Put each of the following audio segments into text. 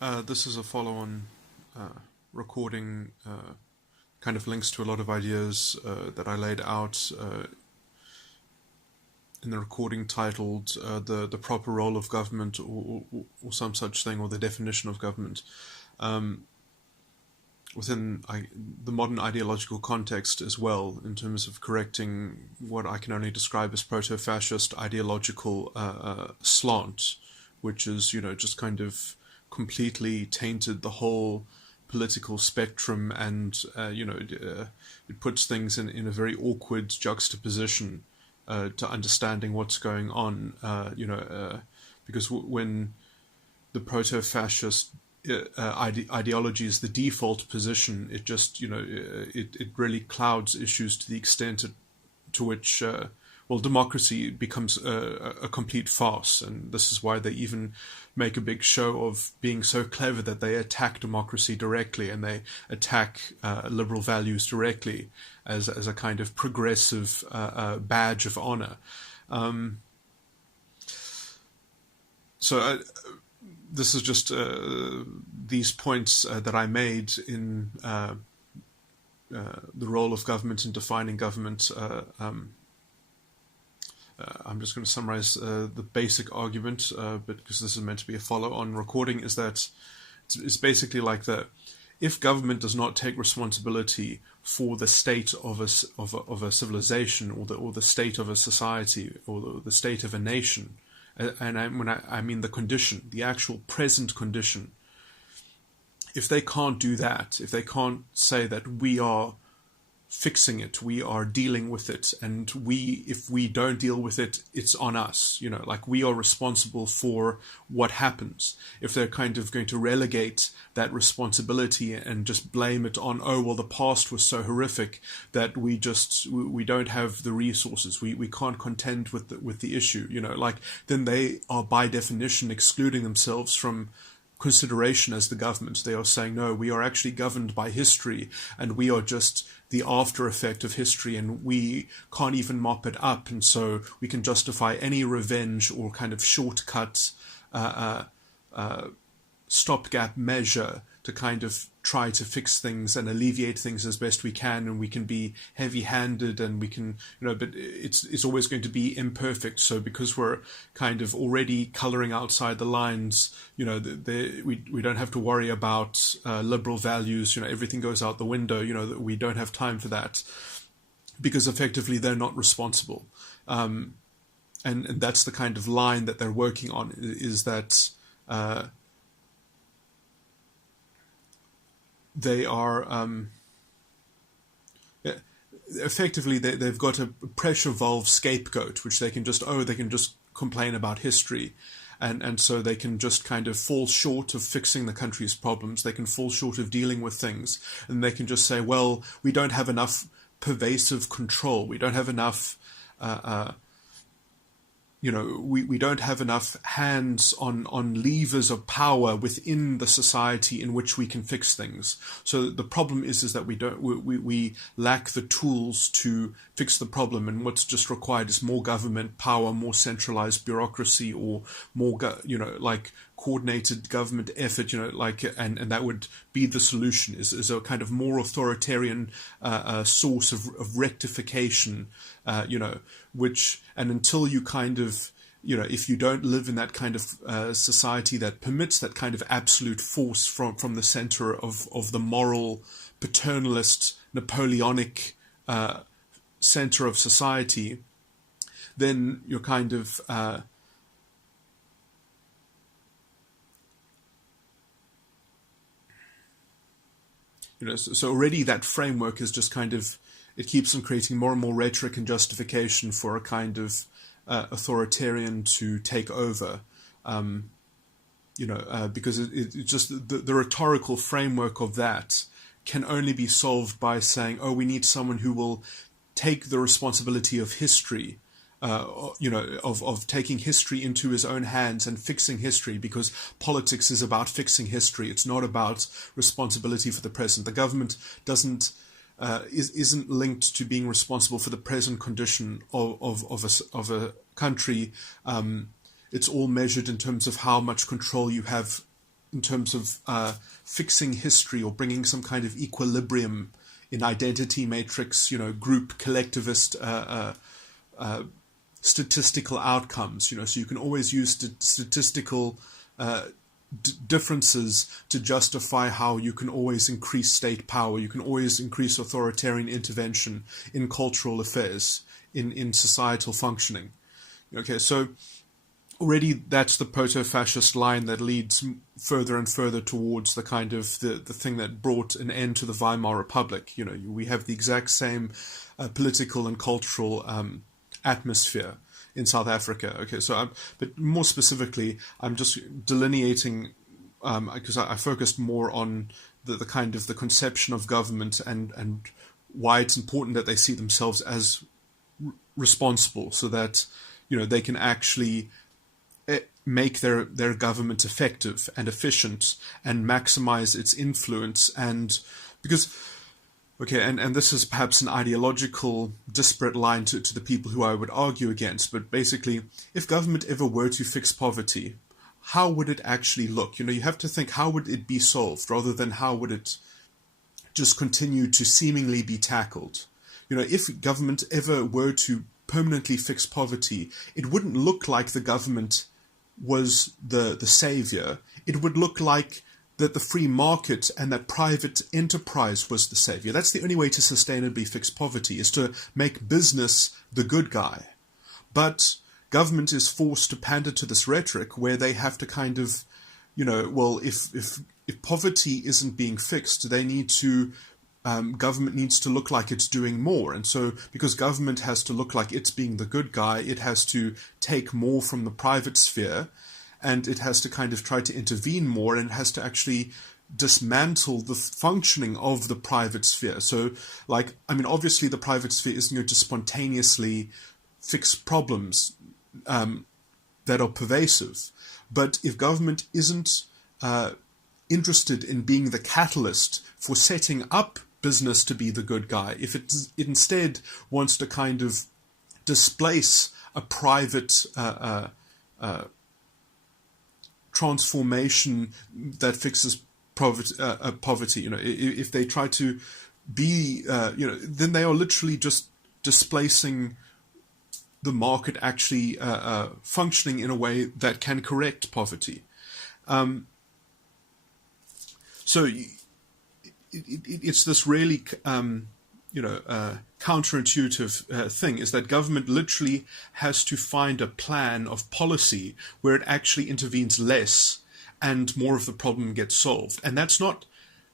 This is a follow-on recording, kind of links to a lot of ideas that I laid out in the recording titled the proper role of government, or some such thing, or the definition of government. Within the modern ideological context as well, in terms of correcting what I can only describe as proto-fascist ideological slant, which is, just kind of completely tainted the whole political spectrum, and it puts things in a very awkward juxtaposition to understanding what's going on. Because when the proto-fascist ideology is the default position, it just it really clouds issues to the extent to which democracy becomes a complete farce. And this is why they even make a big show of being so clever that they attack democracy directly, and they attack liberal values directly as a kind of progressive badge of honor. This is just these points that I made in the role of government in defining government. I'm just going to summarize the basic argument, but because this is meant to be a follow-on recording, is that it's basically like that: if government does not take responsibility for the state of a civilization, or the state of a society, or the state of a nation, and when I mean the condition, the actual present condition, if they can't do that, if they can't say that we are fixing it, we are dealing with it, and if we don't deal with it, it's on us, like we are responsible for what happens. If they're kind of going to relegate that responsibility and just blame it on, oh, well, the past was so horrific that we don't have the resources, we can't contend with the issue, then they are by definition excluding themselves from consideration as the government. They are saying, no, we are actually governed by history, and we are just the after effect of history, and we can't even mop it up, and so we can justify any revenge or kind of shortcut stopgap measure to kind of try to fix things and alleviate things as best we can, and we can be heavy-handed, and we can, but it's always going to be imperfect. So because we're kind of already coloring outside the lines, we don't have to worry about liberal values. Everything goes out the window. We don't have time for that, because effectively they're not responsible. And that's the kind of line that they're working on, is that they are effectively they've got a pressure valve scapegoat, which they can just complain about history, and so they can just kind of fall short of fixing the country's problems. They can fall short of dealing with things, and they can just say, well, we don't have enough pervasive control, we don't have enough we don't have enough hands on levers of power within the society in which we can fix things. So the problem is that we lack the tools to fix the problem, and what's just required is more government power, more centralized bureaucracy, or more coordinated government effort, and that would be the solution, is a kind of more authoritarian source of rectification, and until you kind of, if you don't live in that kind of society that permits that kind of absolute force from the center of the moral, paternalist, Napoleonic center of society, then you're kind of so already that framework is just kind of, it keeps on creating more and more rhetoric and justification for a kind of authoritarian to take over, because it just, the rhetorical framework of that can only be solved by saying, oh, we need someone who will take the responsibility of history, of taking history into his own hands and fixing history, because politics is about fixing history. It's not about responsibility for the present. The government isn't linked to being responsible for the present condition of a country. It's all measured in terms of how much control you have in terms of fixing history or bringing some kind of equilibrium in identity matrix, group collectivist statistical outcomes. So you can always use statistical differences to justify how you can always increase state power, you can always increase authoritarian intervention in cultural affairs, in societal functioning. Okay, so already that's the proto-fascist line that leads further and further towards the kind of the thing that brought an end to the Weimar Republic. We have the exact same political and cultural atmosphere in South Africa. Okay, so but more specifically, I'm just delineating because I focused more on the kind of the conception of government and why it's important that they see themselves as responsible, so that they can actually make their government effective and efficient and maximize its influence. And because and this is perhaps an ideological disparate line to the people who I would argue against, but basically, if government ever were to fix poverty, how would it actually look? You have to think, how would it be solved, rather than how would it just continue to seemingly be tackled? If government ever were to permanently fix poverty, it wouldn't look like the government was the savior. It would look like that the free market and that private enterprise was the savior. That's the only way to sustainably fix poverty, is to make business the good guy. But government is forced to pander to this rhetoric where they have to kind of, well, if poverty isn't being fixed, they need to government needs to look like it's doing more. And so because government has to look like it's being the good guy, it has to take more from the private sphere, and it has to kind of try to intervene more, and it has to actually dismantle the functioning of the private sphere. So, obviously the private sphere isn't going to spontaneously fix problems that are pervasive. But if government isn't interested in being the catalyst for setting up business to be the good guy, if it instead wants to kind of displace a private transformation that fixes poverty, if they try to be, then they are literally just displacing the market actually functioning in a way that can correct poverty. So it's this really, counterintuitive thing, is that government literally has to find a plan of policy where it actually intervenes less and more of the problem gets solved. And that's not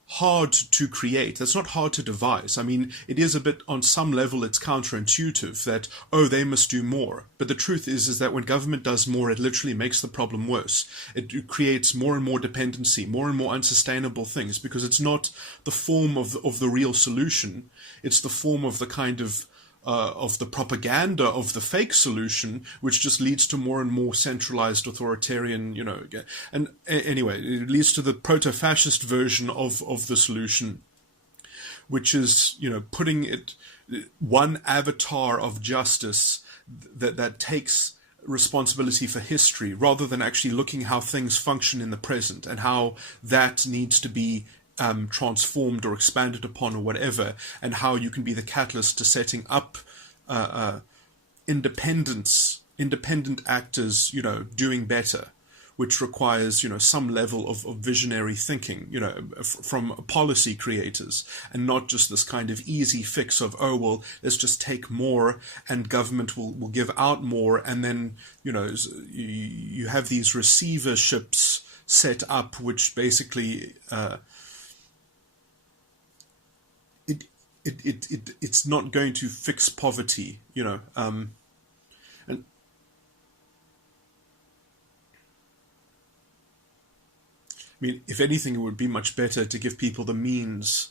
hard to create. That's not hard to devise. I mean, it is a bit, on some level, it's counterintuitive that, they must do more. But the truth is that when government does more, it literally makes the problem worse. It creates more and more dependency, more and more unsustainable things, because it's not the form of the real solution. It's the form of the kind of the propaganda of the fake solution, which just leads to more and more centralized authoritarian, and anyway, it leads to the proto-fascist version of the solution, which is, putting it one avatar of justice that takes responsibility for history, rather than actually looking how things function in the present and how that needs to be transformed or expanded upon or whatever, and how you can be the catalyst to setting up independent actors, doing better, which requires, some level of visionary thinking, from policy creators, and not just this kind of easy fix of, let's just take more and government will give out more, and then, you have these receiverships set up, which basically it's not going to fix poverty, and I mean, if anything, it would be much better to give people the means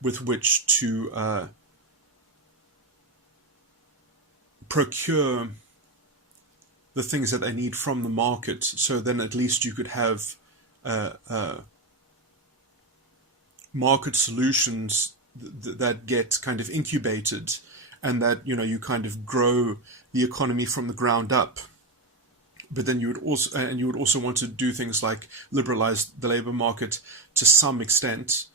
with which to procure the things that they need from the market, so then at least you could have market solutions that get kind of incubated, and that, you kind of grow the economy from the ground up. But then you would also want to do things like liberalize the labor market to some extent.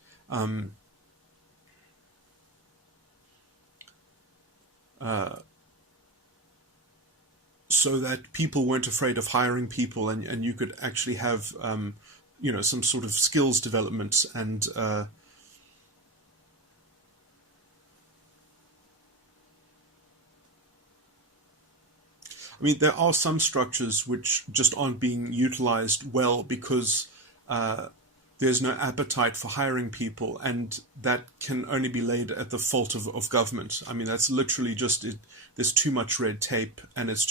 So that people weren't afraid of hiring people, and you could actually have some sort of skills development and I mean, there are some structures which just aren't being utilized well because there's no appetite for hiring people, and that can only be laid at the fault of government. I mean, that's literally just it. There's too much red tape, and it's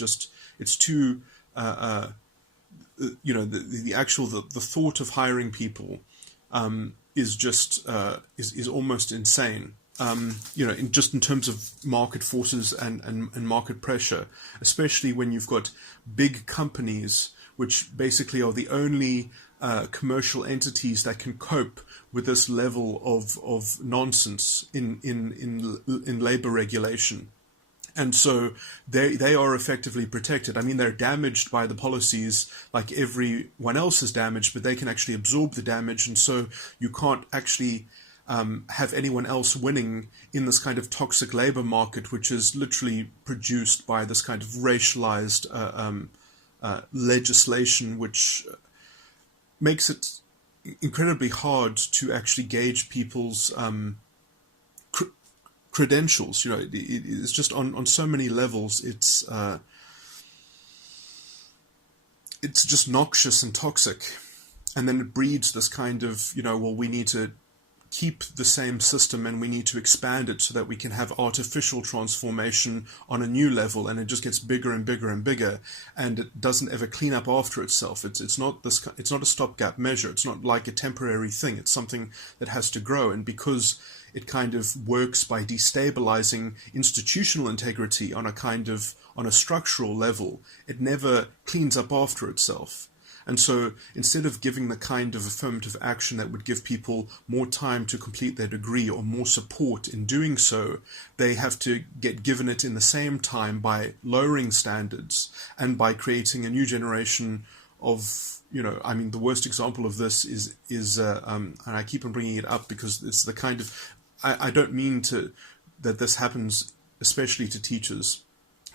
too the actual the thought of hiring people is just is almost insane. In terms of market forces and market pressure, especially when you've got big companies which basically are the only commercial entities that can cope with this level of nonsense in labor regulation. And so they are effectively protected. I mean, they're damaged by the policies like everyone else is damaged, but they can actually absorb the damage, and so you can't actually have anyone else winning in this kind of toxic labor market, which is literally produced by this kind of racialized legislation, which makes it incredibly hard to actually gauge people's credentials. It's just on so many levels. It's just noxious and toxic, and then it breeds this kind of we need to keep the same system and we need to expand it so that we can have artificial transformation on a new level, and it just gets bigger and bigger and bigger, and it doesn't ever clean up after itself. It's not a stopgap measure. It's not like a temporary thing. It's something that has to grow, and because it kind of works by destabilizing institutional integrity on a structural level, it never cleans up after itself. And so instead of giving the kind of affirmative action that would give people more time to complete their degree or more support in doing so, they have to get given it in the same time by lowering standards and by creating a new generation of, the worst example of this is and I keep on bringing it up because it's the kind of, I don't mean that this happens especially to teachers,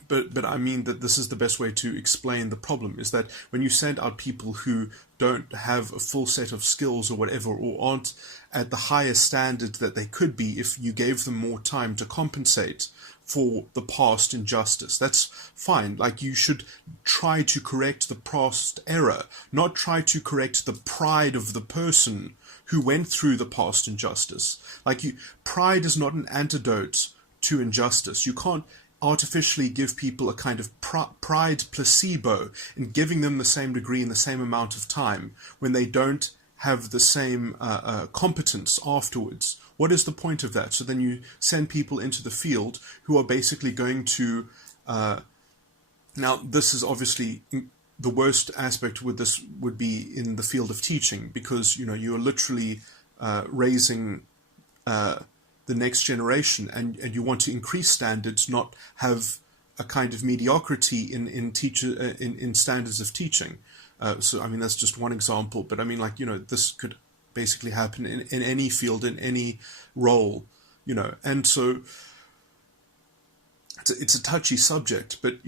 but I mean that this is the best way to explain the problem, is that when you send out people who don't have a full set of skills or whatever, or aren't at the highest standard that they could be if you gave them more time to compensate for the past injustice, that's fine. Like, you should try to correct the past error, not try to correct the pride of the person who went through the past injustice. Pride is not an antidote to injustice. You can't artificially give people a kind of pride placebo in giving them the same degree in the same amount of time when they don't have the same competence afterwards. What is the point of that? So then you send people into the field who are basically going to now this is obviously the worst aspect with this would be in the field of teaching, because you're literally raising the next generation, and you want to increase standards, not have a kind of mediocrity in standards of teaching. So I mean, that's just one example, but I mean, this could basically happen in any field, in any role, and so it's a touchy subject, but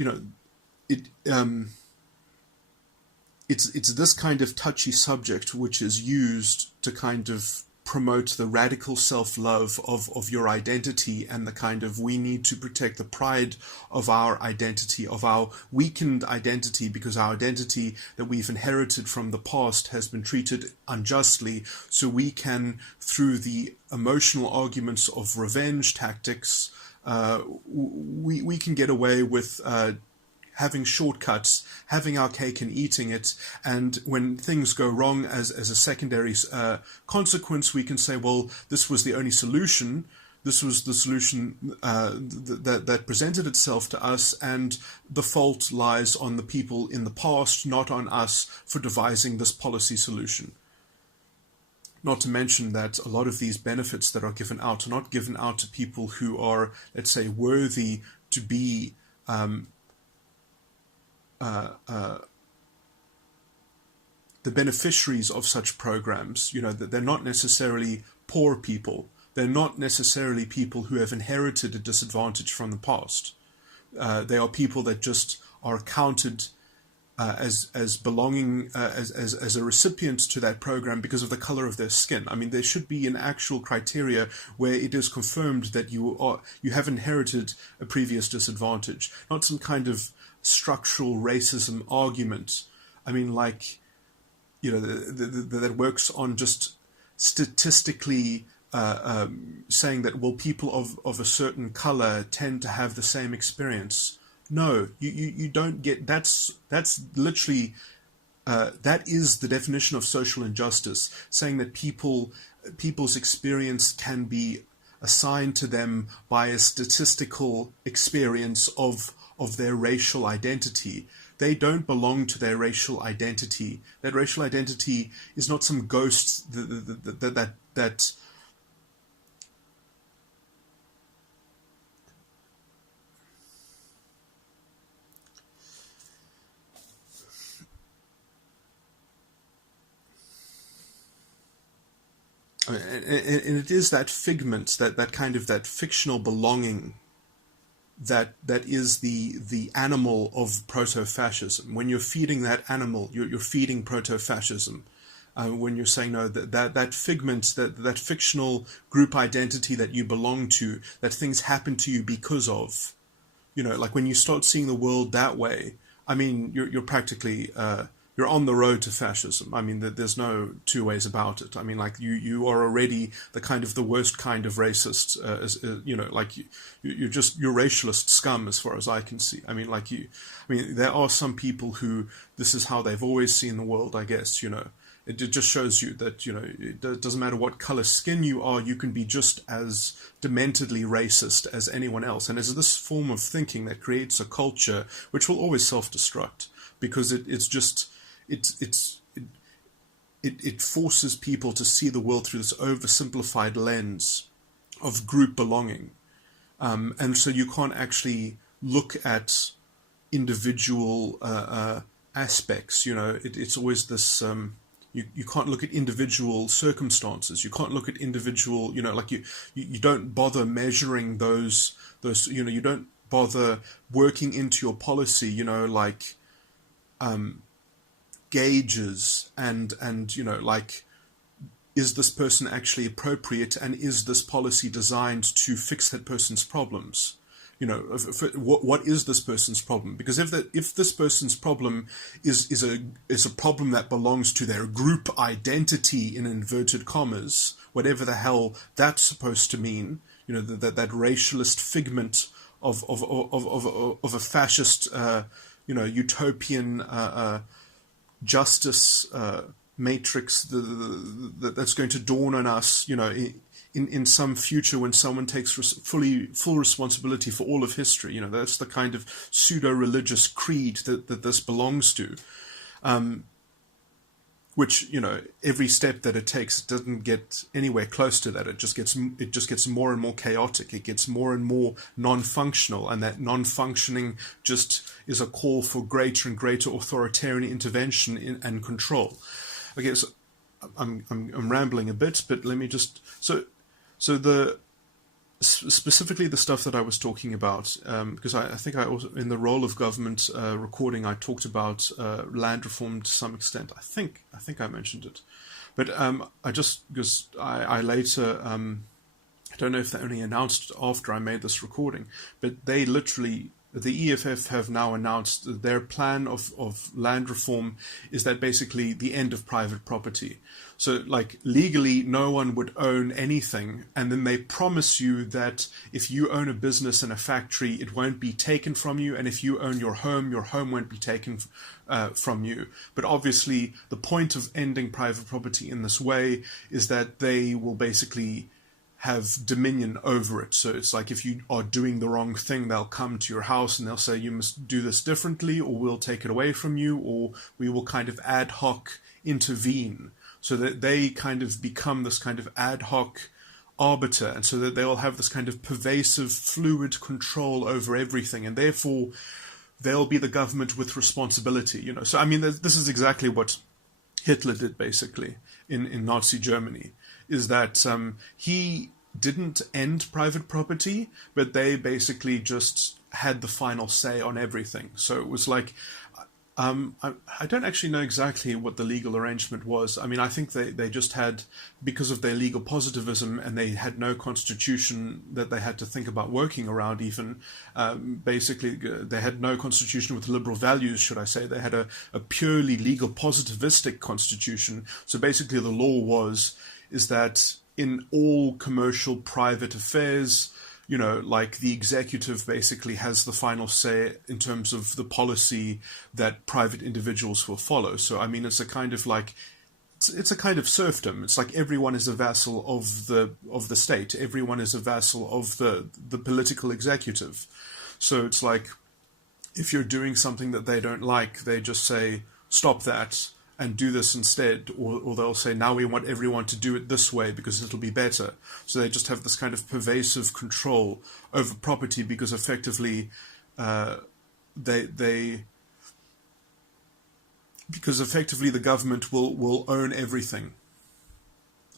it's this kind of touchy subject which is used to kind of promote the radical self-love of your identity, and the kind of, we need to protect the pride of our identity, of our weakened identity, because our identity that we've inherited from the past has been treated unjustly, so we can, through the emotional arguments of revenge tactics, we can get away with having shortcuts, having our cake and eating it, and when things go wrong as a secondary consequence, we can say, well, this was the only solution. This was the solution that presented itself to us, and the fault lies on the people in the past, not on us for devising this policy solution. Not to mention that a lot of these benefits that are given out are not given out to people who are, let's say, worthy to be the beneficiaries of such programs, that they're not necessarily poor people. They're not necessarily people who have inherited a disadvantage from the past. They are people that just are counted as belonging as a recipient to that program because of the color of their skin. I mean, there should be an actual criteria where it is confirmed that you have inherited a previous disadvantage, not some kind of structural racism argument. I mean, like, that works on just statistically saying that, well, people of a certain color tend to have the same experience. No, you don't get. That's literally that is the definition of social injustice, saying that people's experience can be assigned to them by a statistical experience of their racial identity. They don't belong to their racial identity. That racial identity is not some ghost that and it is that figment, that kind of that fictional belonging that is the animal of proto-fascism. When you're feeding that animal, you're feeding proto-fascism. When you're saying, no, that figment, that fictional group identity that you belong to, that things happen to you because of, like when you start seeing the world that way, I mean, you're practically you're on the road to fascism. I mean, there's no two ways about it. I mean, like you are already the worst kind of racist. You're racialist scum as far as I can see. I mean, there are some people who this is how they've always seen the world. I guess it just shows you that it doesn't matter what color skin you are, you can be just as dementedly racist as anyone else. And it's this form of thinking that creates a culture which will always self-destruct because it forces people to see the world through this oversimplified lens of group belonging, and so you can't actually look at individual aspects. It's always this. You can't look at individual circumstances. You can't look at individual. You don't bother measuring those. You don't bother working into your policy. Gauges and is this person actually appropriate, and is this policy designed to fix that person's problems? What is this person's problem? Because if this person's problem is a problem that belongs to their group identity in inverted commas, whatever the hell that's supposed to mean, that racialist figment of a fascist utopian justice matrix that's going to dawn on us, in some future when someone takes full responsibility for all of history. That's the kind of pseudo-religious creed that this belongs to, which every step that it takes doesn't get anywhere close to that. It just gets more and more chaotic. It gets more and more non-functional, and that non-functioning just is a call for greater and greater authoritarian intervention and control. Okay, so I'm rambling a bit, but let me just specifically the stuff that I was talking about, because I think I also, in the role of government recording, I talked about land reform to some extent. I think I mentioned it, but I later, I don't know if they only announced after I made this recording, but they literally, the EFF have now announced that their plan of land reform is that basically the end of private property. So legally no one would own anything, and then they promise you that if you own a business and a factory, it won't be taken from you, and if you own your home won't be taken from you. But obviously the point of ending private property in this way is that they will basically have dominion over it. So it's like if you are doing the wrong thing, they'll come to your house and they'll say you must do this differently, or we'll take it away from you, or we will kind of ad hoc intervene, so that they kind of become this kind of ad hoc arbiter, and so that they'll have this kind of pervasive, fluid control over everything, and therefore they'll be the government with responsibility. So I mean, this is exactly what Hitler did basically in Nazi Germany, is that he didn't end private property, but they basically just had the final say on everything. So it was like, I don't actually know exactly what the legal arrangement was. I mean, I think they just had, because of their legal positivism, and they had no constitution that they had to think about working around even. Basically, they had no constitution with liberal values, should I say. They had a purely legal positivistic constitution. So basically the law is that in all commercial private affairs, like the executive basically has the final say in terms of the policy that private individuals will follow. So, I mean, it's a kind of like, it's a kind of serfdom. It's like everyone is a vassal of the state. Everyone is a vassal of the political executive. So it's like, if you're doing something that they don't like, they just say, stop that and do this instead, or they'll say, now we want everyone to do it this way because it'll be better. So they just have this kind of pervasive control over property, because effectively the government will own everything.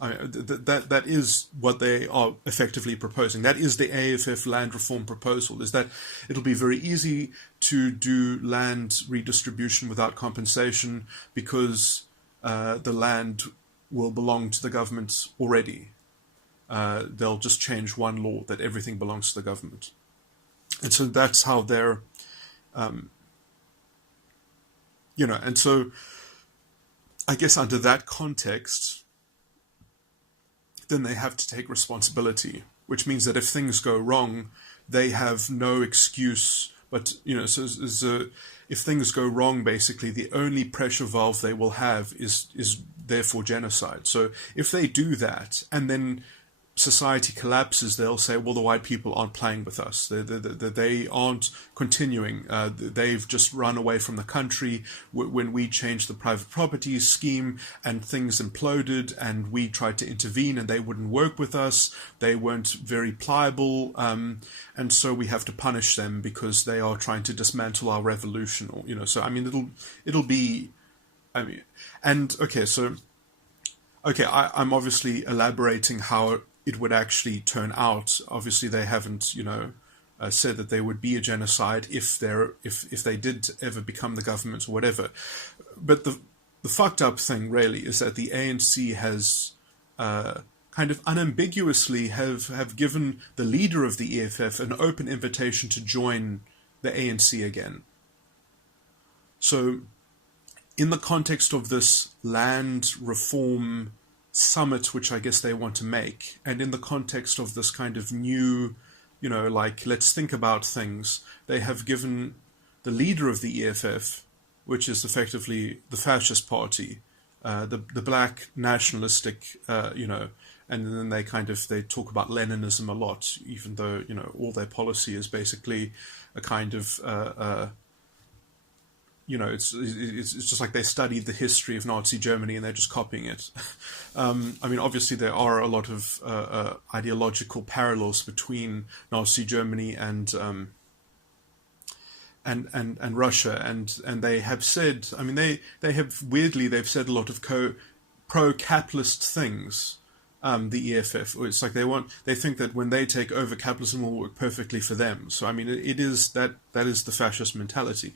That is what they are effectively proposing. That is the AFF land reform proposal, is that it'll be very easy to do land redistribution without compensation, because the land will belong to the government already. They'll just change one law that everything belongs to the government. And so that's how they're, and so I guess under that context, then they have to take responsibility, which means that if things go wrong, they have no excuse. But, if things go wrong, basically, the only pressure valve they will have is therefore genocide. So if they do that, and then society collapses, they'll say, well, the white people aren't playing with us. They aren't continuing. They've just run away from the country when we changed the private property scheme and things imploded, and we tried to intervene and they wouldn't work with us. They weren't very pliable. And so we have to punish them because they are trying to dismantle our revolution. Or, so, I mean, it'll be, I'm obviously elaborating how it would actually turn out. Obviously, they haven't, said that there would be a genocide if they did ever become the government or whatever. But the fucked up thing really is that the ANC has kind of unambiguously have given the leader of the EFF an open invitation to join the ANC again. So, in the context of this land reform summit, which I guess they want to make, and in the context of this kind of new, let's think about things, they have given the leader of the EFF, which is effectively the fascist party, the black nationalistic, and then they talk about Leninism a lot, even though, all their policy is basically a kind of, it's just like they studied the history of Nazi Germany and they're just copying it. Obviously there are a lot of ideological parallels between Nazi Germany and Russia, and they have said, they've said a lot of pro-capitalist things. The EFF, it's like they think that when they take over, capitalism will work perfectly for them. So it is that is the fascist mentality.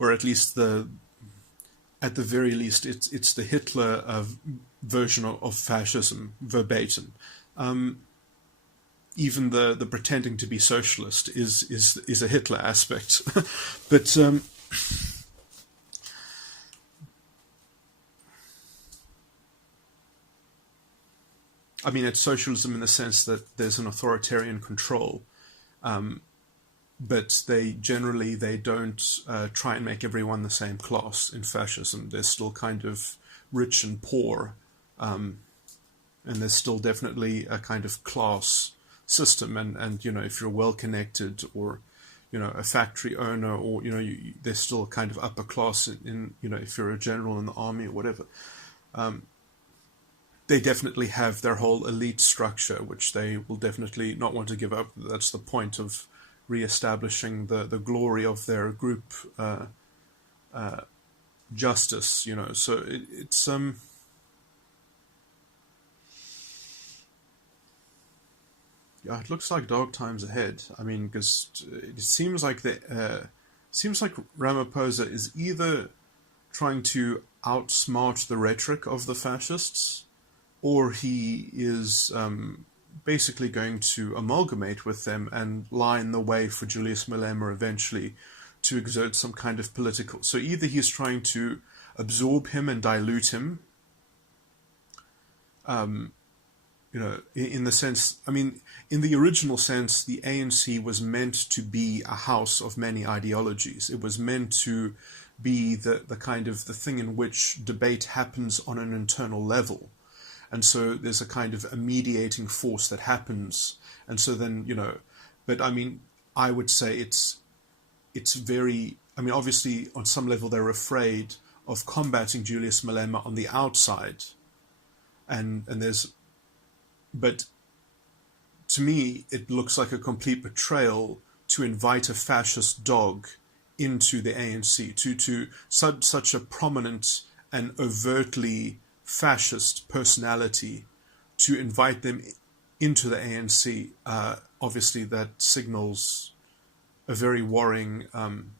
Or at least at the very least, it's the Hitler version of fascism, verbatim. Even the pretending to be socialist is a Hitler aspect. But it's socialism in the sense that there's an authoritarian control. But they don't try and make everyone the same class in fascism. They're still kind of rich and poor, and there's still definitely a kind of class system. And if you're well connected, or a factory owner, or there's still a kind of upper class in if you're a general in the army or whatever. They definitely have their whole elite structure, which they will definitely not want to give up. That's the point of re-establishing the glory of their group justice, So it's yeah, it looks like dark times ahead. I mean, because it seems like Ramaphosa is either trying to outsmart the rhetoric of the fascists, or he is basically going to amalgamate with them and line the way for Julius Malema eventually to exert some kind of political. So either he's trying to absorb him and dilute him, in the sense, I mean, in the original sense, the ANC was meant to be a house of many ideologies. It was meant to be the kind of the thing in which debate happens on an internal level. And so there's a kind of a mediating force that happens. And so then, but I mean, I would say it's very, I mean, obviously on some level they're afraid of combating Julius Malema on the outside. But to me, it looks like a complete betrayal to invite a fascist dog into the ANC, to such a prominent and overtly fascist personality, to invite them into the ANC. Obviously, that signals a very worrying, I mean,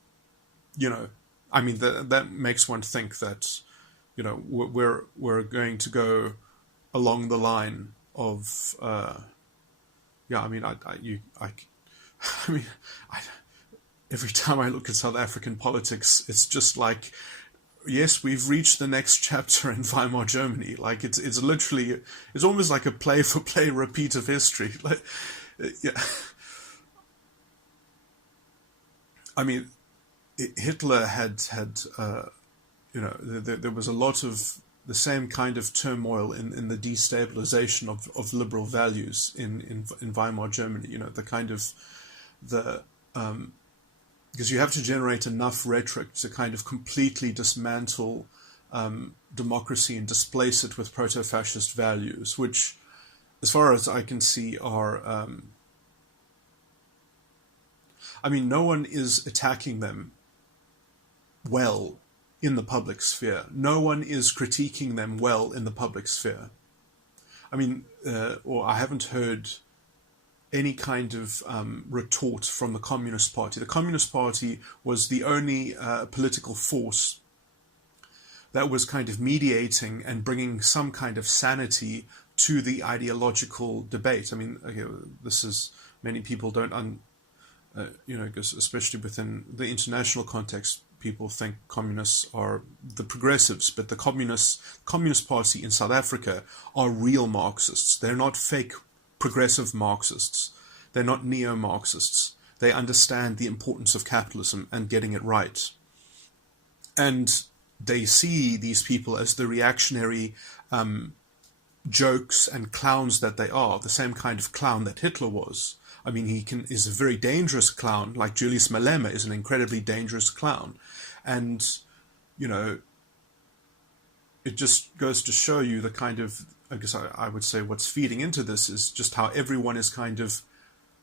that makes one think that, we're going to go along the line of, every time I look at South African politics, it's just like, yes, we've reached the next chapter in Weimar Germany. Like it's literally, it's almost like a play-for-play repeat of history. Like, yeah. I mean, Hitler had there was a lot of the same kind of turmoil in the destabilization of liberal values in Weimar Germany. The kind of because you have to generate enough rhetoric to kind of completely dismantle democracy and displace it with proto-fascist values, which, as far as I can see, are I mean, no one is attacking them well in the public sphere. No one is critiquing them well in the public sphere. I mean, or I haven't heard any kind of retort from the Communist Party. The Communist Party was the only political force that was kind of mediating and bringing some kind of sanity to the ideological debate. I mean, okay, this is, many people don't, because especially within the international context, people think communists are the progressives, but the Communist Party in South Africa are real Marxists. They're not fake progressive Marxists. They're not neo-Marxists. They understand the importance of capitalism and getting it right. And they see these people as the reactionary jokes and clowns that they are, the same kind of clown that Hitler was. I mean, is a very dangerous clown, like Julius Malema is an incredibly dangerous clown. And, it just goes to show you the kind of, I guess I would say what's feeding into this is just how everyone is kind of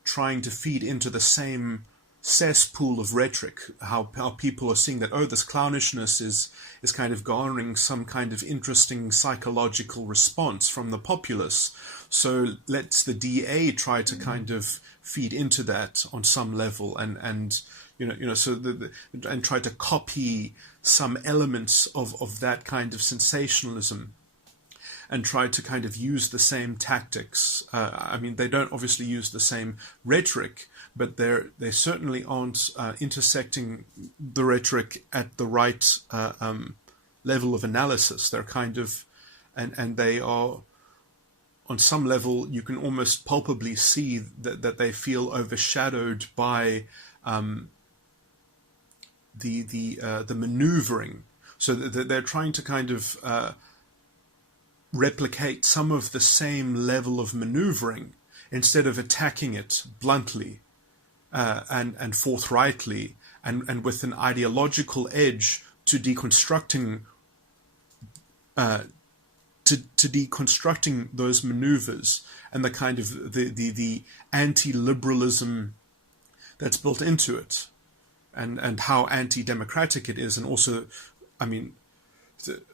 trying to feed into the same cesspool of rhetoric, how people are seeing that, oh, this clownishness is kind of garnering some kind of interesting psychological response from the populace. So let's the DA try to kind of feed into that on some level and and try to copy some elements of that kind of sensationalism and try to kind of use the same tactics. I mean, they don't obviously use the same rhetoric, but they certainly aren't intersecting the rhetoric at the right level of analysis. They're kind of, and they are, on some level, you can almost palpably see that they feel overshadowed by the maneuvering. So they're trying to kind of replicate some of the same level of maneuvering instead of attacking it bluntly and forthrightly and with an ideological edge to deconstructing to deconstructing those maneuvers and the kind of the anti-liberalism that's built into it, and how anti-democratic it is. And also, I mean,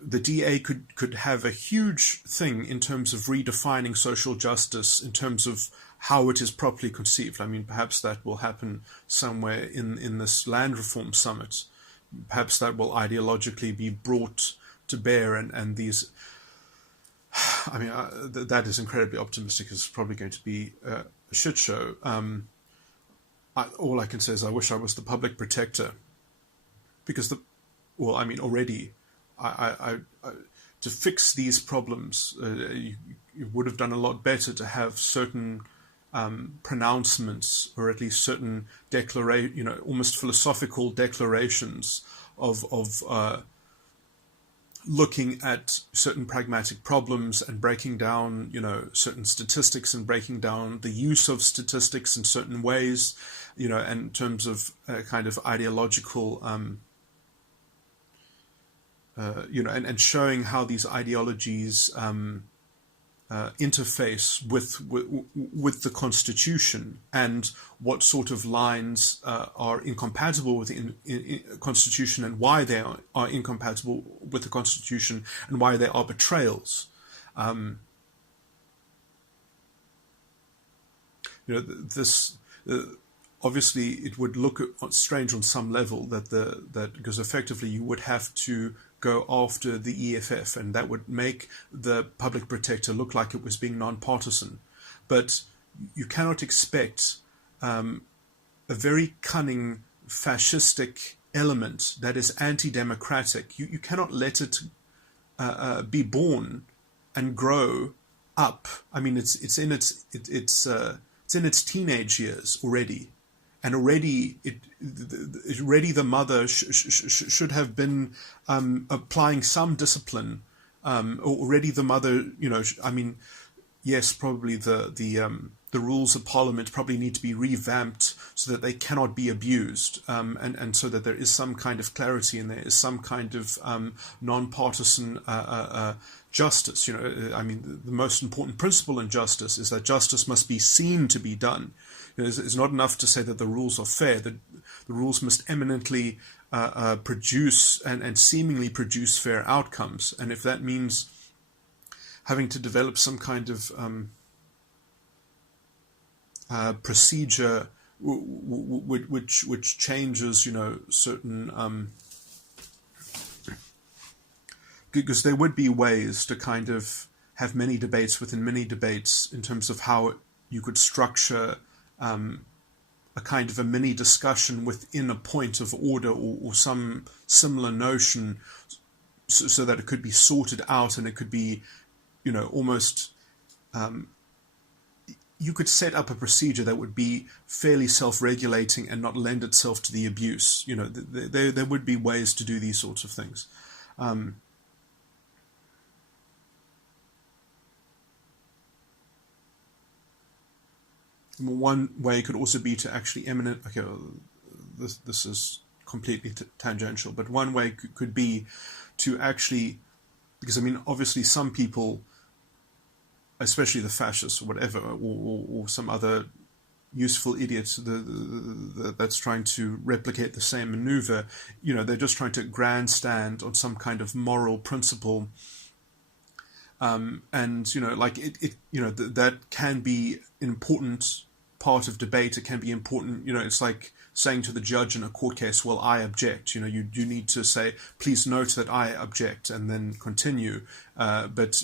the DA could have a huge thing in terms of redefining social justice in terms of how it is properly conceived. I mean, perhaps that will happen somewhere in this land reform summit. Perhaps that will ideologically be brought to bear, and these, I mean, that is incredibly optimistic. It's probably going to be a shit show. All I can say is I wish I was the public protector, because already, to fix these problems, you would have done a lot better to have certain pronouncements, or at least certain almost philosophical declarations of looking at certain pragmatic problems and breaking down, certain statistics and breaking down the use of statistics in certain ways, in terms of kind of ideological, and showing how these ideologies interface with the Constitution, and what sort of lines are incompatible with the Constitution, and why they are incompatible with the Constitution, and why they are betrayals. This obviously it would look strange on some level that because effectively you would have to go after the EFF, and that would make the public protector look like it was being non-partisan. But you cannot expect a very cunning fascistic element that is anti-democratic. You cannot let it be born and grow up. I mean, it's in its teenage years already. And already, the mother should have been applying some discipline. Already, the mother, I mean, yes, probably the rules of Parliament probably need to be revamped so that they cannot be abused, and so that there is some kind of clarity and there is some kind of non-partisan justice. I mean, the most important principle in justice is that justice must be seen to be done. It's not enough to say that the rules are fair. The rules must eminently produce and seemingly produce fair outcomes. And if that means having to develop some kind of procedure which changes, certain, because there would be ways to kind of have many debates within many debates in terms of how you could structure a kind of a mini discussion within a point of order, or some similar notion, so that it could be sorted out, and it could be, almost, you could set up a procedure that would be fairly self-regulating and not lend itself to the abuse. There would be ways to do these sorts of things. One way could also be to actually this is completely tangential, but one way could be to actually, because I mean, obviously some people, especially the fascists or whatever, or some other useful idiots that's trying to replicate the same maneuver, they're just trying to grandstand on some kind of moral principle. And that can be an important part of debate. It can be important, it's like saying to the judge in a court case, well, I object. You need to say, please note that I object, and then continue, but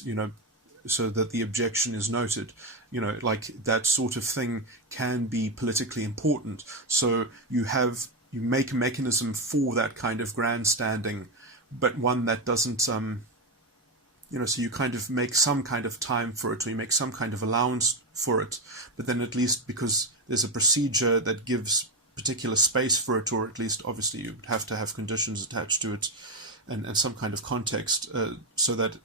so that the objection is noted. Like that sort of thing can be politically important. So you make a mechanism for that kind of grandstanding, but one that doesn't so you kind of make some kind of time for it, or you make some kind of allowance for it, but then at least, because there's a procedure that gives particular space for it, or at least obviously you would have to have conditions attached to it, and some kind of context, so that,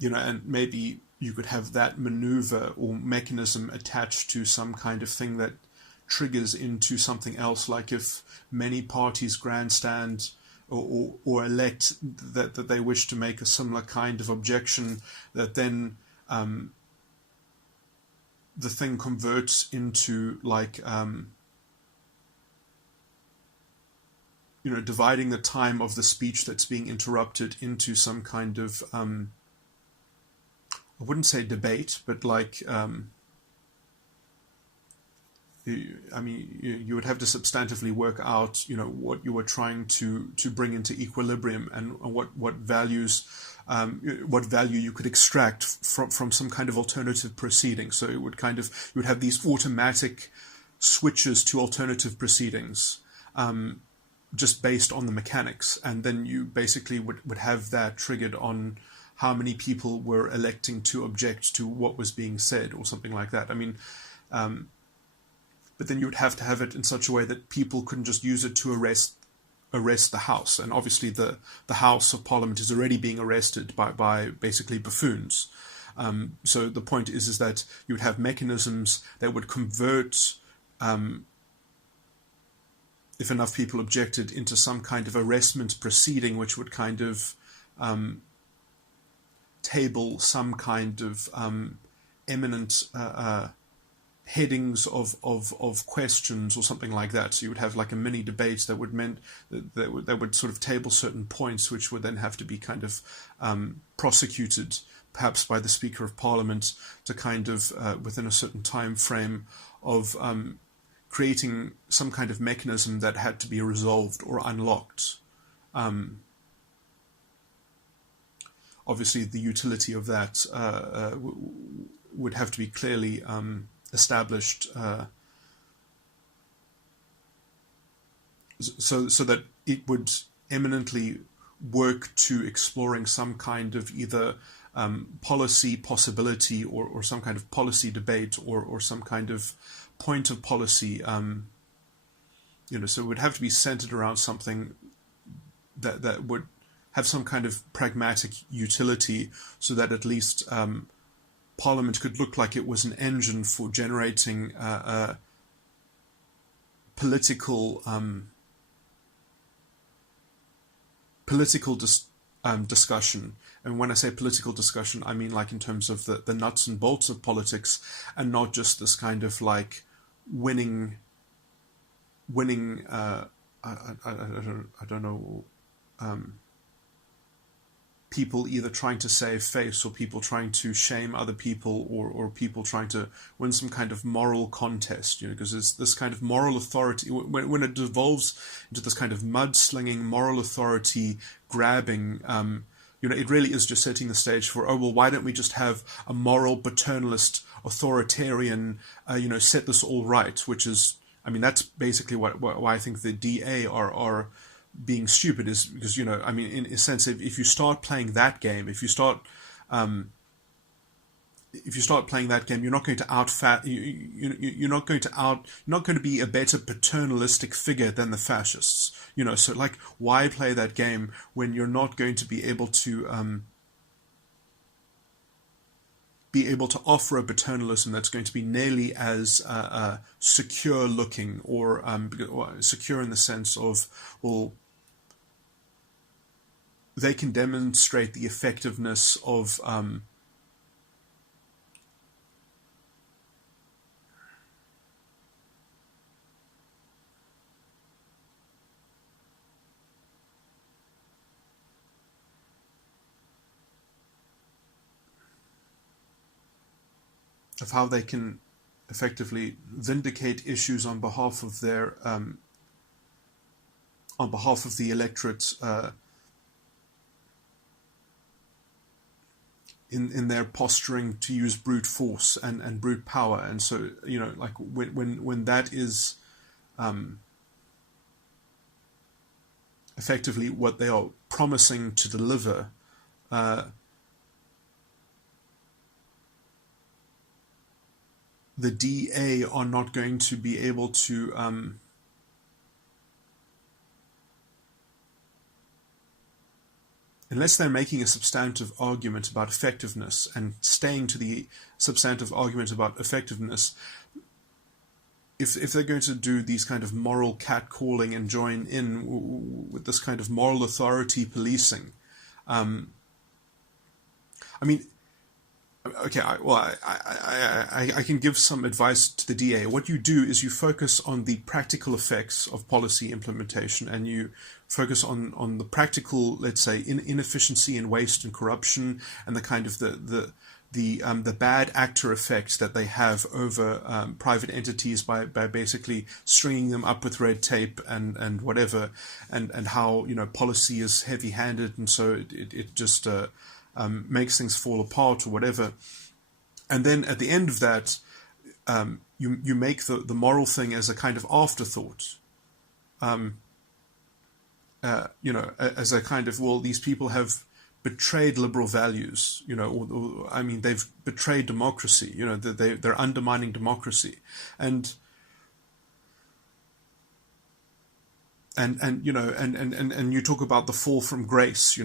and maybe you could have that maneuver or mechanism attached to some kind of thing that triggers into something else, like if many parties grandstand or elect that they wish to make a similar kind of objection, that then the thing converts into like dividing the time of the speech that's being interrupted into some kind of I wouldn't say debate, but like you would have to substantively work out, what you were trying to bring into equilibrium, and what values, what value you could extract from some kind of alternative proceeding. So it would you would have these automatic switches to alternative proceedings, just based on the mechanics, and then you basically would have that triggered on how many people were electing to object to what was being said, or something like that. But then you would have to have it in such a way that people couldn't just use it to arrest the House. And obviously the House of Parliament is already being arrested by basically buffoons. So the point is that you would have mechanisms that would convert, if enough people objected, into some kind of arrestment proceeding, which would kind of table some kind of eminent headings of questions or something like that. So you would have like a mini debate that would sort of table certain points, which would then have to be kind of prosecuted, perhaps by the Speaker of Parliament, to kind of within a certain time frame of creating some kind of mechanism that had to be resolved or unlocked. Obviously, the utility of that would have to be clearly established, so that it would eminently work to exploring some kind of either policy possibility, or some kind of policy debate, or some kind of point of policy. So it would have to be centered around something that would have some kind of pragmatic utility, so that at least Parliament could look like it was an engine for generating political discussion. And when I say political discussion, I mean like in terms of the nuts and bolts of politics, and not just this kind of like winning. I don't know. People either trying to save face, or people trying to shame other people, or people trying to win some kind of moral contest, because it's this kind of moral authority. When it devolves into this kind of mudslinging, moral authority grabbing, it really is just setting the stage for, why don't we just have a moral paternalist authoritarian, set this all right, which is, that's basically why I think the DA are being stupid, is because, in a sense, if you start playing that game, if you start playing that game, you're not going to you're not going to be a better paternalistic figure than the fascists. So like, why play that game when you're not going to be able to offer a paternalism that's going to be nearly as secure looking, or secure in the sense of, well, they can demonstrate the effectiveness of how they can effectively vindicate issues on behalf of their on behalf of the electorate, in their posturing to use brute force and brute power. And so, like when that is effectively what they are promising to deliver, the DA are not going to be able to unless they're making a substantive argument about effectiveness and staying to the substantive argument about effectiveness. If they're going to do these kind of moral catcalling and join in with this kind of moral authority policing, Okay, I can give some advice to the DA. What you do is you focus on the practical effects of policy implementation, and you focus on the practical, let's say, inefficiency and waste and corruption, and the kind of the bad actor effects that they have over private entities by basically stringing them up with red tape and whatever, and how policy is heavy-handed, and so it just makes things fall apart or whatever. And then at the end of that, you make the moral thing as a kind of afterthought. As a kind of, well, these people have betrayed liberal values, I mean, they've betrayed democracy, they're undermining democracy. And you talk about the fall from grace,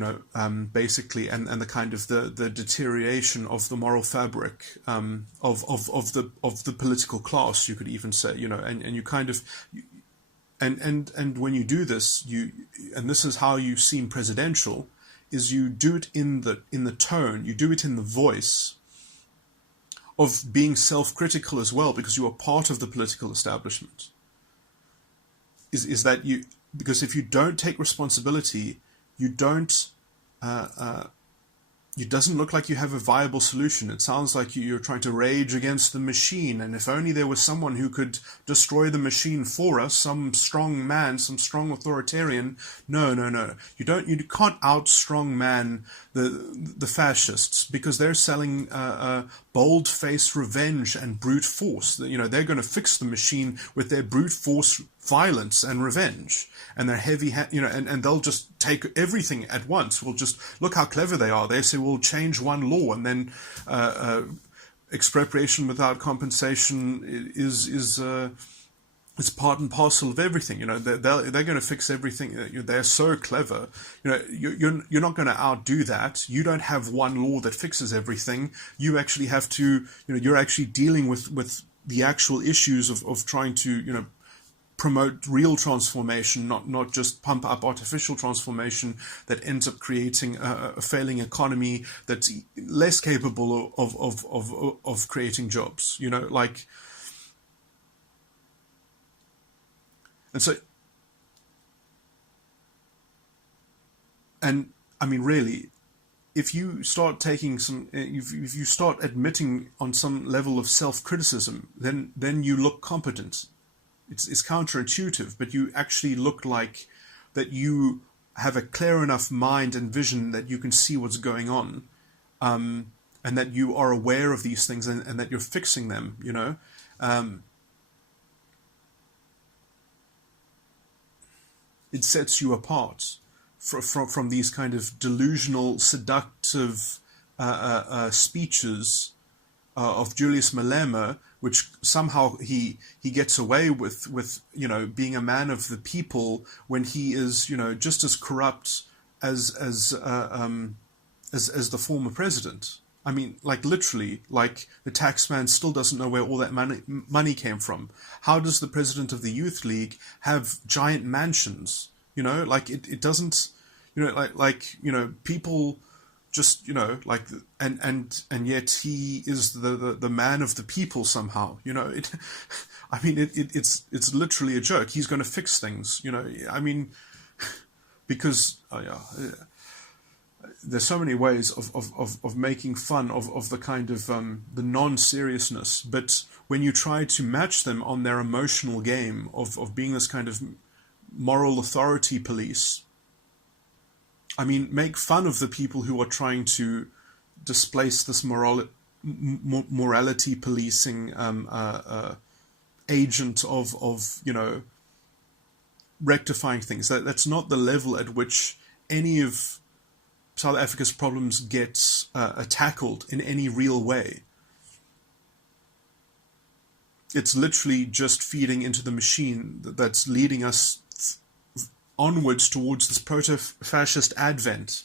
basically, and the kind of the deterioration of the moral fabric of the political class, you could even say, and you kind of, and when you do this, and this is how you seem presidential, is you do it in the tone, you do it in the voice of being self-critical as well, because you are part of the political establishment. Is that you? Because if you don't take responsibility, you don't. It doesn't look like you have a viable solution. It sounds like you're trying to rage against the machine, and if only there was someone who could destroy the machine for us, some strong man, some strong authoritarian. No. You don't. You can't out-strong man the fascists, because they're selling bold-faced revenge and brute force. They're going to fix the machine with their brute force violence and revenge, and they're heavy, and they'll just take everything at once. We'll just look how clever they are. They say we'll change one law, and then expropriation without compensation is it's part and parcel of everything. They're going to fix everything. They're so clever. You're not going to outdo that. You don't have one law that fixes everything. You actually have to. You're actually dealing with the actual issues of trying to promote real transformation, not just pump up artificial transformation that ends up creating a failing economy that's less capable of creating jobs. And so, and I mean, really, if you start taking if you start admitting on some level of self-criticism, then you look competent. It's counterintuitive, but you actually look like that you have a clear enough mind and vision that you can see what's going on, and that you are aware of these things, and that you're fixing them. It sets you apart from these kind of delusional, seductive speeches of Julius Malema, which somehow he gets away with being a man of the people, when he is just as corrupt as the former president. I mean, like, literally, like, the taxman still doesn't know where all that money came from. How does the president of the Youth League have giant mansions? Like, it doesn't, people just, like, and yet he is the man of the people somehow. I mean, it's literally a joke. He's going to fix things. I mean, because there's so many ways of making fun of the kind of the non-seriousness, but when you try to match them on their emotional game of being this kind of moral authority police, I mean, make fun of the people who are trying to displace this morality policing agent of rectifying things. That's not the level at which any of South Africa's problems gets tackled in any real way. It's literally just feeding into the machine that's leading us onwards towards this proto-fascist advent.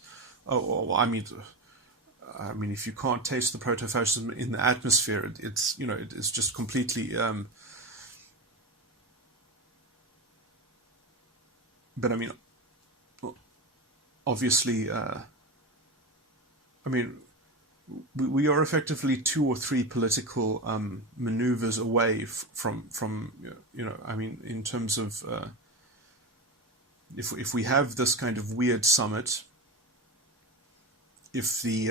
I mean, if you can't taste the proto-fascism in the atmosphere, it's just completely. But I mean, obviously, I mean, we are effectively 2 or 3 political maneuvers away from I mean, in terms of if we have this kind of weird summit, if the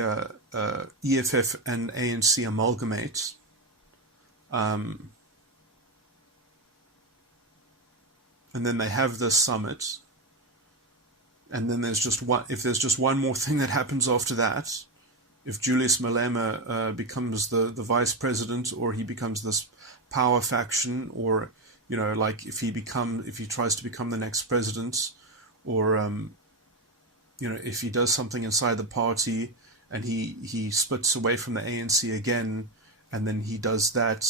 EFF and ANC amalgamate, and then they have this summit, and then there's just one. If there's just one more thing that happens after that, if Julius Malema becomes the vice president, or he becomes this power faction, or like if he tries to become the next president, or if he does something inside the party and he splits away from the ANC again, and then he does that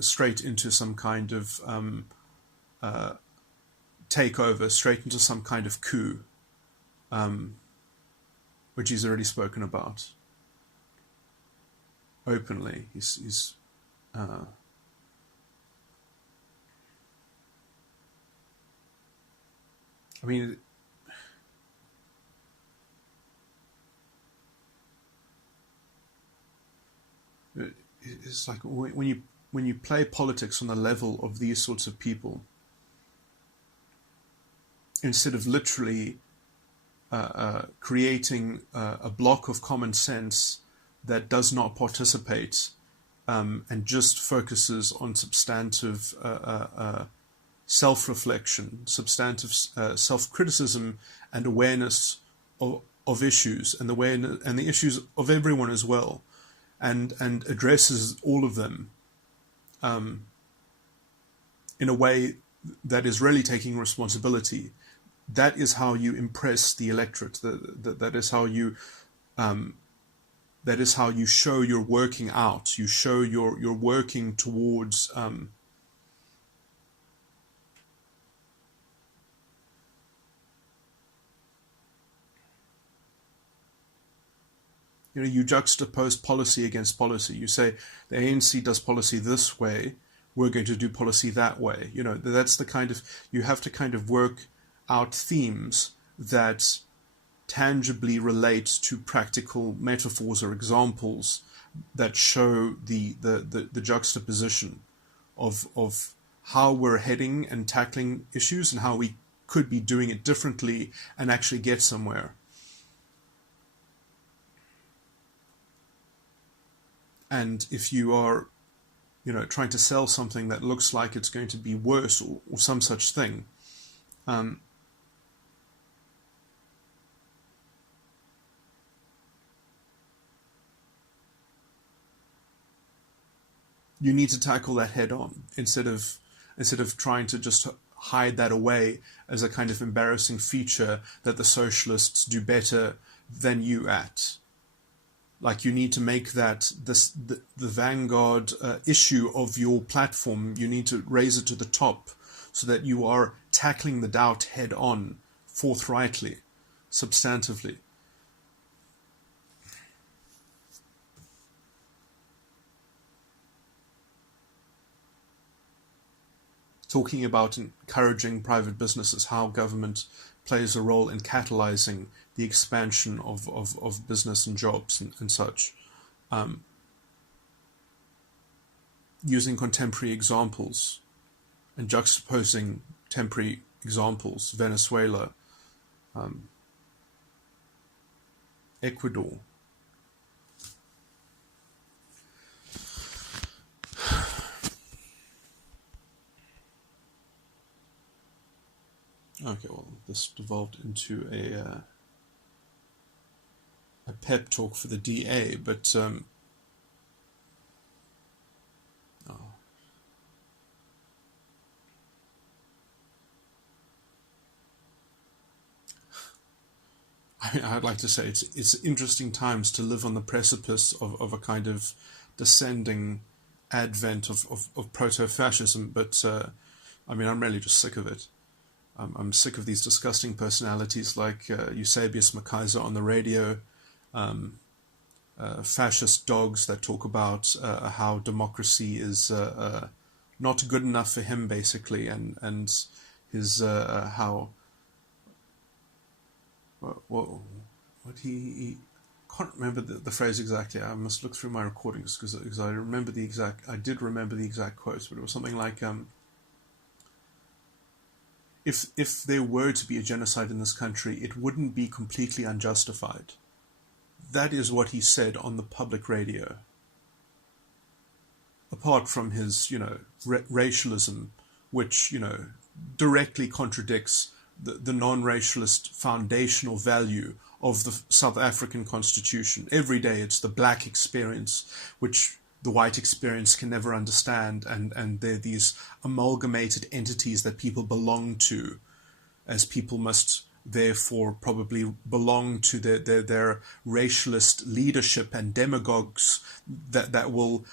straight into some kind of takeover, straight into some kind of coup, which he's already spoken about openly. He's I mean, it's like when you play politics on the level of these sorts of people, instead of literally creating a block of common sense that does not participate and just focuses on substantive self-reflection, substantive self-criticism, and awareness of issues, and the issues of everyone as well, and addresses all of them in a way that is really taking responsibility. That is how you impress the electorate. That is how you show you're working out. You show you're working towards you juxtapose policy against policy. You say the ANC does policy this way, we're going to do policy that way. That's the kind of, you have to kind of work out themes that tangibly relate to practical metaphors or examples that show the juxtaposition of how we're heading and tackling issues, and how we could be doing it differently and actually get somewhere. And if you are, trying to sell something that looks like it's going to be worse, or some such thing, you need to tackle that head on, instead of trying to just hide that away as a kind of embarrassing feature that the socialists do better than you at. Like, you need to make that the vanguard issue of your platform. You need to raise it to the top, so that you are tackling the doubt head on, forthrightly, substantively. Talking about encouraging private businesses, how government plays a role in catalyzing the expansion of business and jobs and such. Using contemporary examples and juxtaposing temporary examples, Venezuela, Ecuador. Okay, well, this devolved into a pep talk for the DA, but I'd like to say it's interesting times to live on the precipice of a kind of descending advent of proto-fascism, but I mean, I'm really just sick of it. I'm sick of these disgusting personalities like Eusebius McKaiser on the radio, fascist dogs that talk about how democracy is not good enough for him, basically, and his how what he can't remember the phrase exactly. I must look through my recordings because I remember I did remember the exact quotes, but it was something like, if there were to be a genocide in this country, it wouldn't be completely unjustified. That is what he said on the public radio. Apart from his, racialism, which, directly contradicts the non-racialist foundational value of the South African Constitution. Every day it's the black experience, which the white experience can never understand, and they're these amalgamated entities that people belong to, as people must therefore probably belong to their racialist leadership and demagogues that will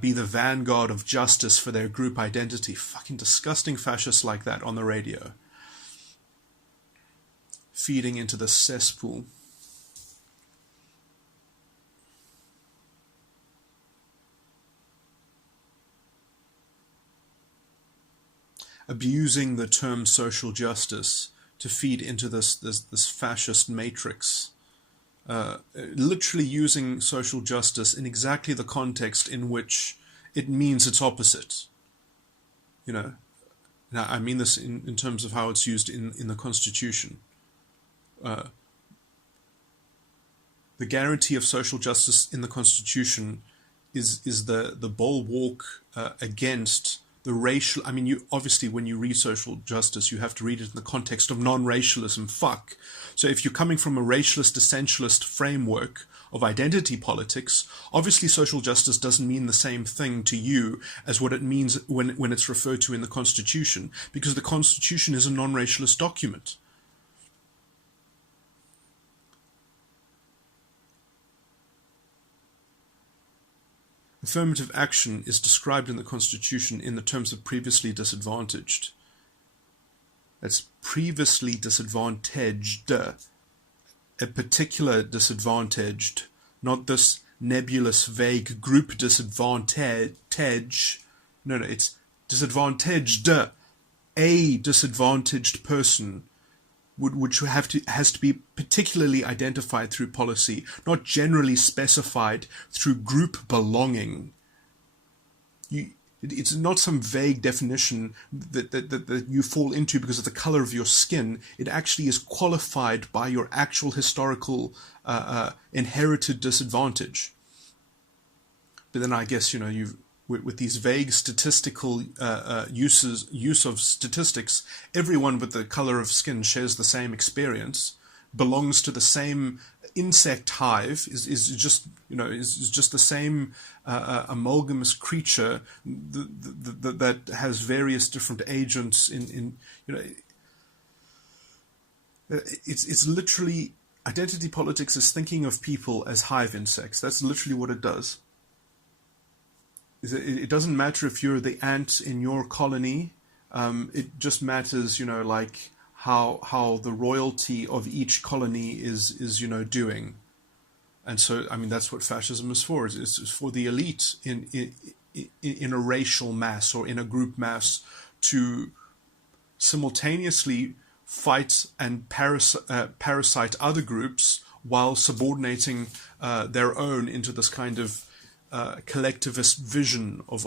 be the vanguard of justice for their group identity. Fucking disgusting fascists like that on the radio, feeding into the cesspool. Abusing the term social justice to feed into this fascist matrix. Literally using social justice in exactly the context in which it means its opposite. Now I mean this in terms of how it's used in the Constitution. The guarantee of social justice in the Constitution is the bulwark against the racial. I mean, you obviously, when you read social justice, you have to read it in the context of non-racialism. So if you're coming from a racialist, essentialist framework of identity politics, obviously social justice doesn't mean the same thing to you as what it means when it's referred to in the Constitution, because the Constitution is a non-racialist document. Affirmative action is described in the Constitution in the terms of previously disadvantaged. That's previously disadvantaged, a particular disadvantaged, not this nebulous, vague group disadvantage. No, it's disadvantaged. A disadvantaged person which has to be particularly identified through policy, not generally specified through group belonging. It's not some vague definition that you fall into because of the color of your skin. It actually is qualified by your actual historical inherited disadvantage. But then I guess, with these vague statistical use of statistics, everyone with the color of skin shares the same experience, belongs to the same insect hive, is just the same amalgamous creature that has various different agents it's literally, identity politics is thinking of people as hive insects. That's literally what it does. It doesn't matter if you're the ant in your colony. It just matters, like how the royalty of each colony is doing. And so, I mean, that's what fascism is for. It's for the elite in a racial mass or in a group mass to simultaneously fight and parasite other groups while subordinating their own into this kind of collectivist vision of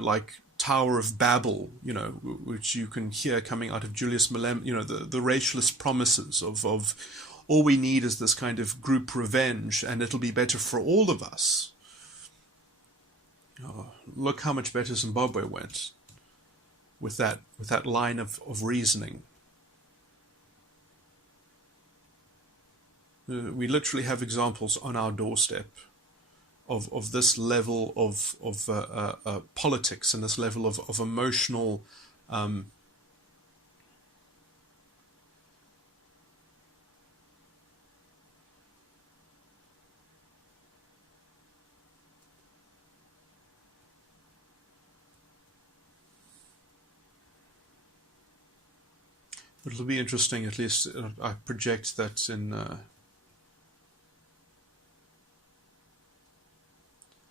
like Tower of Babel, which you can hear coming out of Julius Malem, the racialist promises of all we need is this kind of group revenge and it'll be better for all of us. Oh, look how much better Zimbabwe went with that line of reasoning. We literally have examples on our doorstep of this level of politics and this level of emotional it'll be interesting, at least I project that in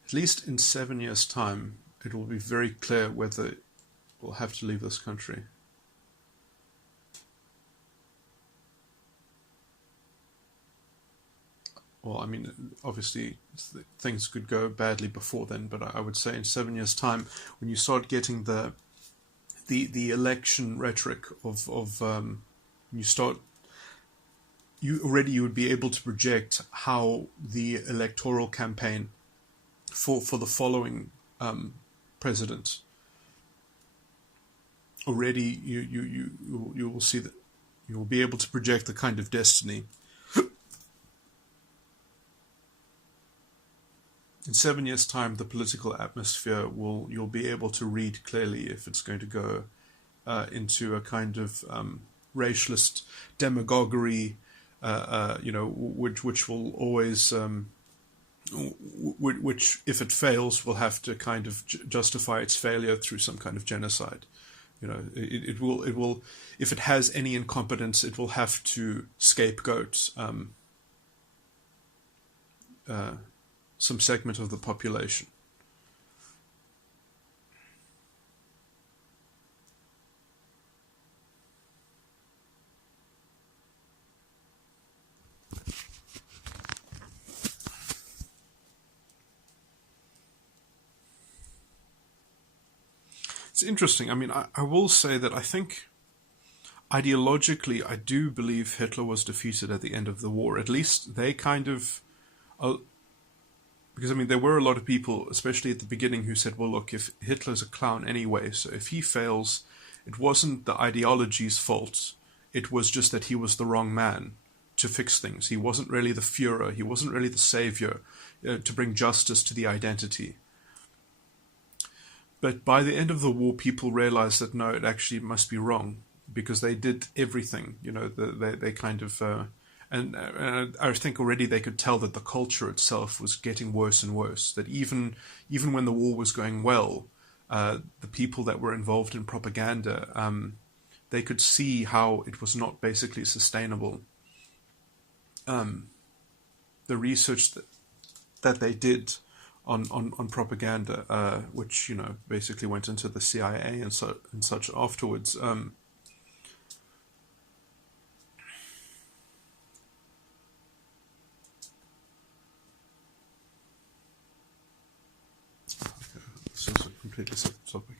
at least in 7 years' time, it will be very clear whether we'll have to leave this country. well, I mean, obviously things could go badly before then, but I would say in 7 years' time, when you start getting the election rhetoric of you start, you would be able to project how the electoral campaign for the following president, already you will see that you will be able to project the kind of destiny. In 7 years' time, the political atmosphere you'll be able to read clearly if it's going to go into a kind of racialist demagoguery, which will always, which if it fails, will have to kind of justify its failure through some kind of genocide. It will, if it has any incompetence, it will have to scapegoat some segment of the population. It's interesting. I mean, I will say that I think ideologically, I do believe Hitler was defeated at the end of the war. At least they kind of, because I mean, there were a lot of people, especially at the beginning, who said, well, look, if Hitler's a clown anyway, so if he fails, it wasn't the ideology's fault. It was just that he was the wrong man to fix things. He wasn't really the Führer. He wasn't really the savior to bring justice to the identity. But by the end of the war, people realized that no, it actually must be wrong, because they did everything. They kind of, and I think already they could tell that the culture itself was getting worse and worse. That even when the war was going well, the people that were involved in propaganda, they could see how it was not basically sustainable. The research that they did on propaganda, which basically went into the CIA and such afterwards. This is a completely separate topic.